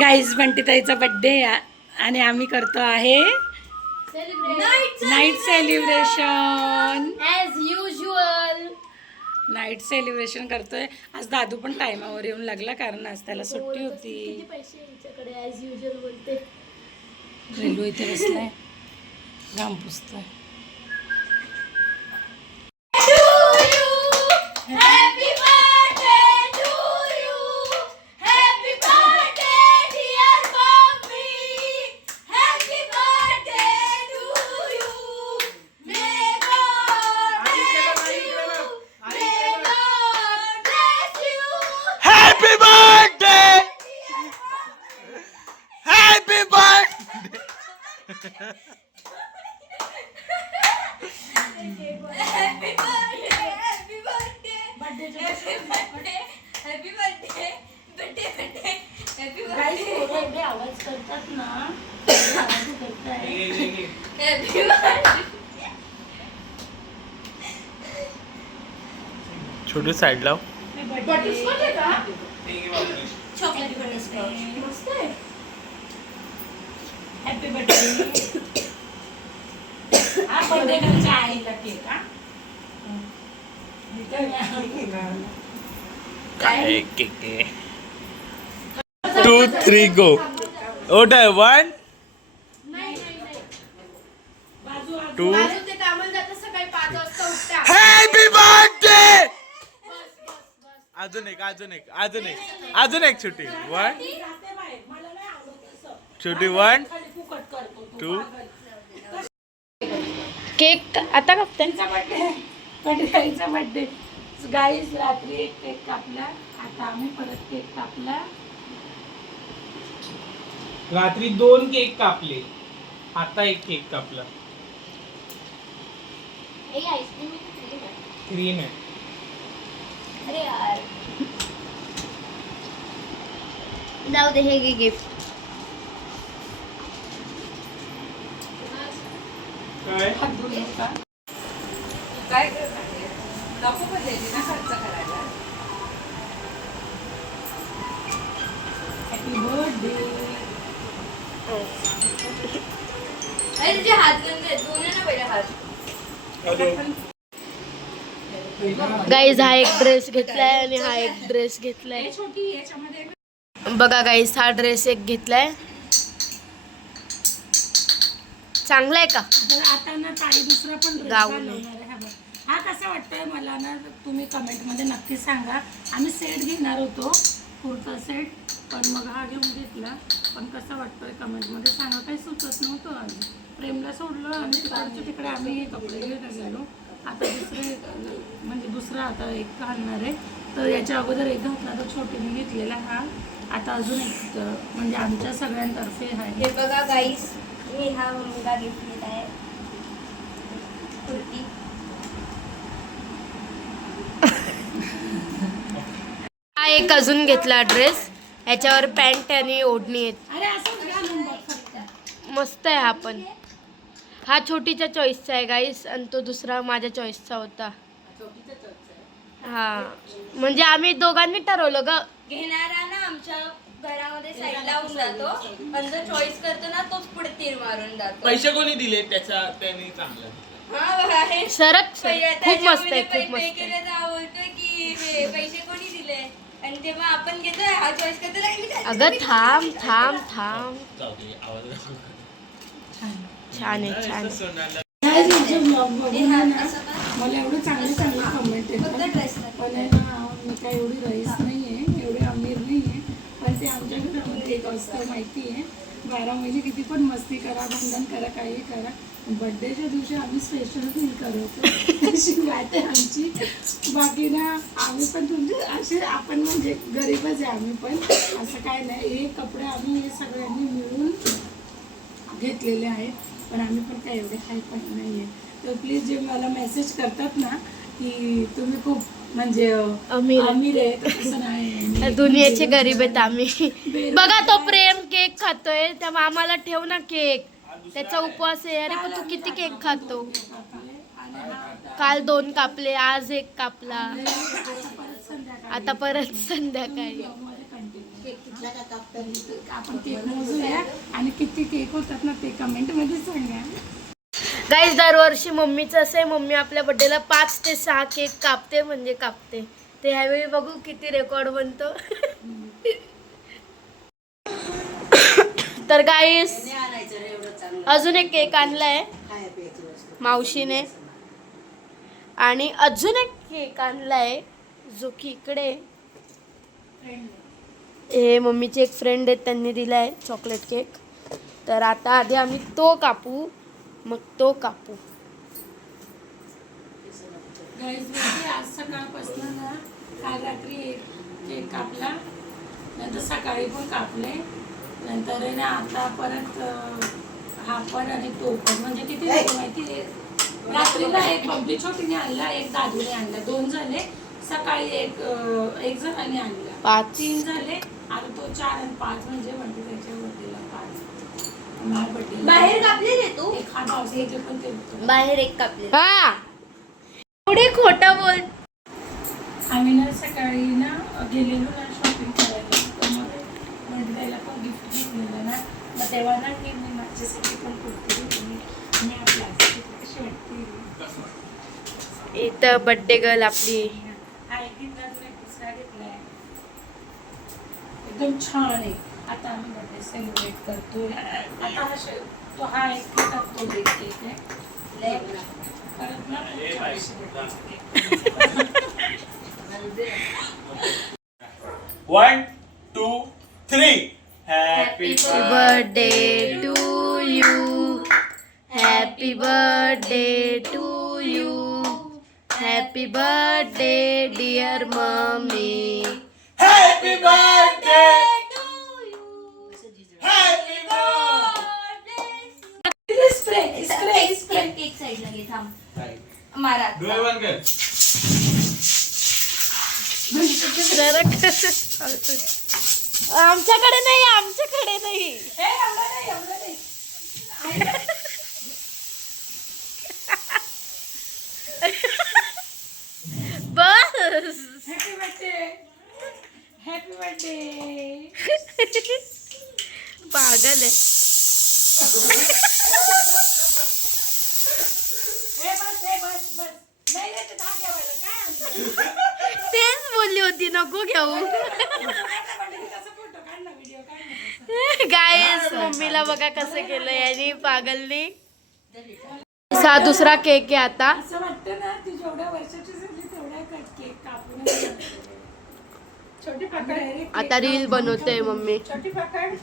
Guys बंटीताईचा birthday आणि आम्ही करतो आहे night celebration as usual. Night celebration करतोय. आज दादू पण टायमावर येऊन लागला कारण आज त्याला सुट्टी होती. ॲज युजुअल बोलते. रेल्वे इथे बसलाय घाम पुसतोय. आवाज करतात ना छोटू साइड लाव. चॉकलेट बटरस्कॉच मस्त आहे. Happy birthday. हा बर्थडे घरच्या आईला केक. काय केक 2 3 गो. ओट 1 2. ते कामाला जातात सकाळी 5 वाजता उठतात. Happy birthday. अजून एक छोटी 1 छोटी 1 2. केक आता कापते. बर्थडेचा बर्थडे गाईज. रात्री एक केक कापला. आता आम्ही परत केक कापला. रात्री 2 केक कापले. आता एक केक कापला. क्रीम आहे. अरे यार जाऊ दे. हे घे गिफ्ट. काय काय नको पडलेली ना खर्च करायला. Happy birthday. तुझे हात गंदे दोन ना पहिले हात. गाईज हा एक ड्रेस घेतलाय आणि हा एक ड्रेस घेतलाय. छोटी याच्यामध्ये बघा गाईज हा ड्रेस एक घेतलाय. चांगला आहे का? तर आता ना ताई दुसरा पण ड्रेस गाऊन घालवणार आहे. हा कसा वाटतोय मला ना तुम्ही कमेंटमध्ये नक्की सांगा. आम्ही सेट घेणार होतो कुर्ता सेट पण मग हा घेऊन घेतला. पण कसा वाटतोय कमेंटमध्ये सांगा. काही सुचत नव्हतं. आज प्रेमला सोडलं आणि तिकडच्या तिकडे आम्ही हे कपडे घ्यायला गेलो. आता म्हणजे दुसरा आता एक घालणार आहे. तर याच्या अगोदर एक घातला तर छोटीने घेतलेला हा. आता अजून एक म्हणजे आमच्या सगळ्यांतर्फे आहे. हे बघा गाईज मी हा मुलगा घेतलेला आहे कुर्ती. हा एक अजून घेतला ड्रेस. याच्यावर पॅन्ट आणि ओढणी आहेत. अरे असंच घालून बघ फक्त. मस्त आहे हा पण. हा छोटीच्या चॉईसचा आहे गाईस आणि तो दुसरा माझ्या चॉईसचा होता. हा म्हणजे आम्ही दोघांनी ठरवलं ग. घेणारा ना आमच्या घरामध्ये साईड लावून जातो आणि जो चॉईस करतो ना तोच पुढे तीर मारून जातो. पैसे कोणी दिले त्याने चांगला. सरक खूप मस्त आहे. खूप मस्त आहे. बोलतोय की पैसे कोणी दिले आणि जेव्हा आपण घेतोय हा चॉईस करतो. अगं थांब थांब थांब. छान आहे छान. मला एवढं चांगले चांगले कमेंट येतात. पण आहे ना मी काय एवढी रईस नाही आहे. एवढी अमीर नाही आहे. पण ते आमच्या घरामध्ये एक असतं माहिती आहे. 12 महिने किती पण मस्ती करा भांडण करा काही करा बर्थडेच्या दिवशी आम्ही स्पेशल फील करतो. अशी वाट आहे आमची. बाकी ना आम्ही पण तुमचे असे आपण म्हणजे गरीबच आहे आम्ही पण. असं काय नाही. हे कपडे आम्ही हे सगळ्यांनी मिळून घेतलेले आहेत. पण आम्ही पण काय एवढे हाय पण नाही आहे. तर प्लीज जे मला मेसेज करतात ना की तुम्ही खूप म्हणजे अमीर आहे तसं नाही. दुनियाचे गरीब आहेत आम्ही. बघा तो प्रेम केक खातोय तेव्हा आम्हाला ठेव ना केक. त्याचा उपवास आहे. अरे पण तू किती केक खातो. काल 2 कापले आज 1 कापला. आता परत संध्याकाळी. आपण केक मोजूया आणि किती केक होतात ना ते कमेंट मध्ये सांगा. गाईज दरवर्षी मम्मीचं असं आहे, मम्मी आपल्या बर्थडेला 5 ते 6 केक कापते म्हणजे कापते. ते ह्यावेळी बघू किती रेकॉर्ड बनतो. तर गाईज अजून एक केक आणलाय मावशीने आणि अजून एक केक आणलाय जो की इकडे हे मम्मीचे एक फ्रेंड आहेत त्यांनी दिलाय चॉकलेट केक. तर आता आधी आम्ही तो कापू मग तो कापू. गाईज आज सकाळपासून ना काल रात्री एक केक कापला, नंतर सकाळी पण कापले, नंतर आहे ना आता परत हा पण आणि तो पण. म्हणजे किती झाले माहिती आहे, रात्रीला एक बबली छोटीने आणला, एक दादूने आणला, 2 झाले. सकाळी एक जणांनी आणला, 5 3 झाले. आता तो 4 आणि 5 म्हणजे त्याच्या बर्थडेला 5 माझ्या बर्थडे बाहेर कापले रे तू एखादा असायचे पण ते होतं. बाहेर एक कापले. हा एवढे खोटं बोल. आम्ही ना सकाळी ना गेलेलो ना शॉपिंग करायला, तर मग बर्थडेला पण गिफ्ट घेतलेलं ना, मग तेव्हा ना मी माझ्यासाठी पण कुर्ती घेतली. मी आपल्या कशी वाटते इथं बर्थडे गर्ल आपली हा एक घेतला, दुसरा घेतलाय, एकदम छान आहे. आता आम्ही बर्थडे सेलिब्रेट करतोय. आता तो हा एक केक तो एक केक आहे परत ना पुढच्या वर्षी birthday. 1, 2, 3. Happy birthday to you, happy birthday to you, happy birthday dear mommy, Happy birthday to you. Happy spray cake साईडला घे थांब मारा जरा कसं आमच्याकडे नाही, आमच्याकडे नाही. एवढं नाही बस हॅपी बर्थडे. पागल आहे. बस नाही रे, ते धागे वाला काय आणलं? तेच बोलली होती नको घेऊ. कसं फोटो काढ ना, व्हिडिओ काढ ना. गाईस मम्मीला बघा कसं केलं यानी पागलनी. हा दुसरा केक आहे आता. असं वाटतं ना ती जेवढ्या वर्षाची झाली तेवढ्या केक कापून छोटी पकड आहे रे, आता रील बनवते मम्मी. छोटी पकड.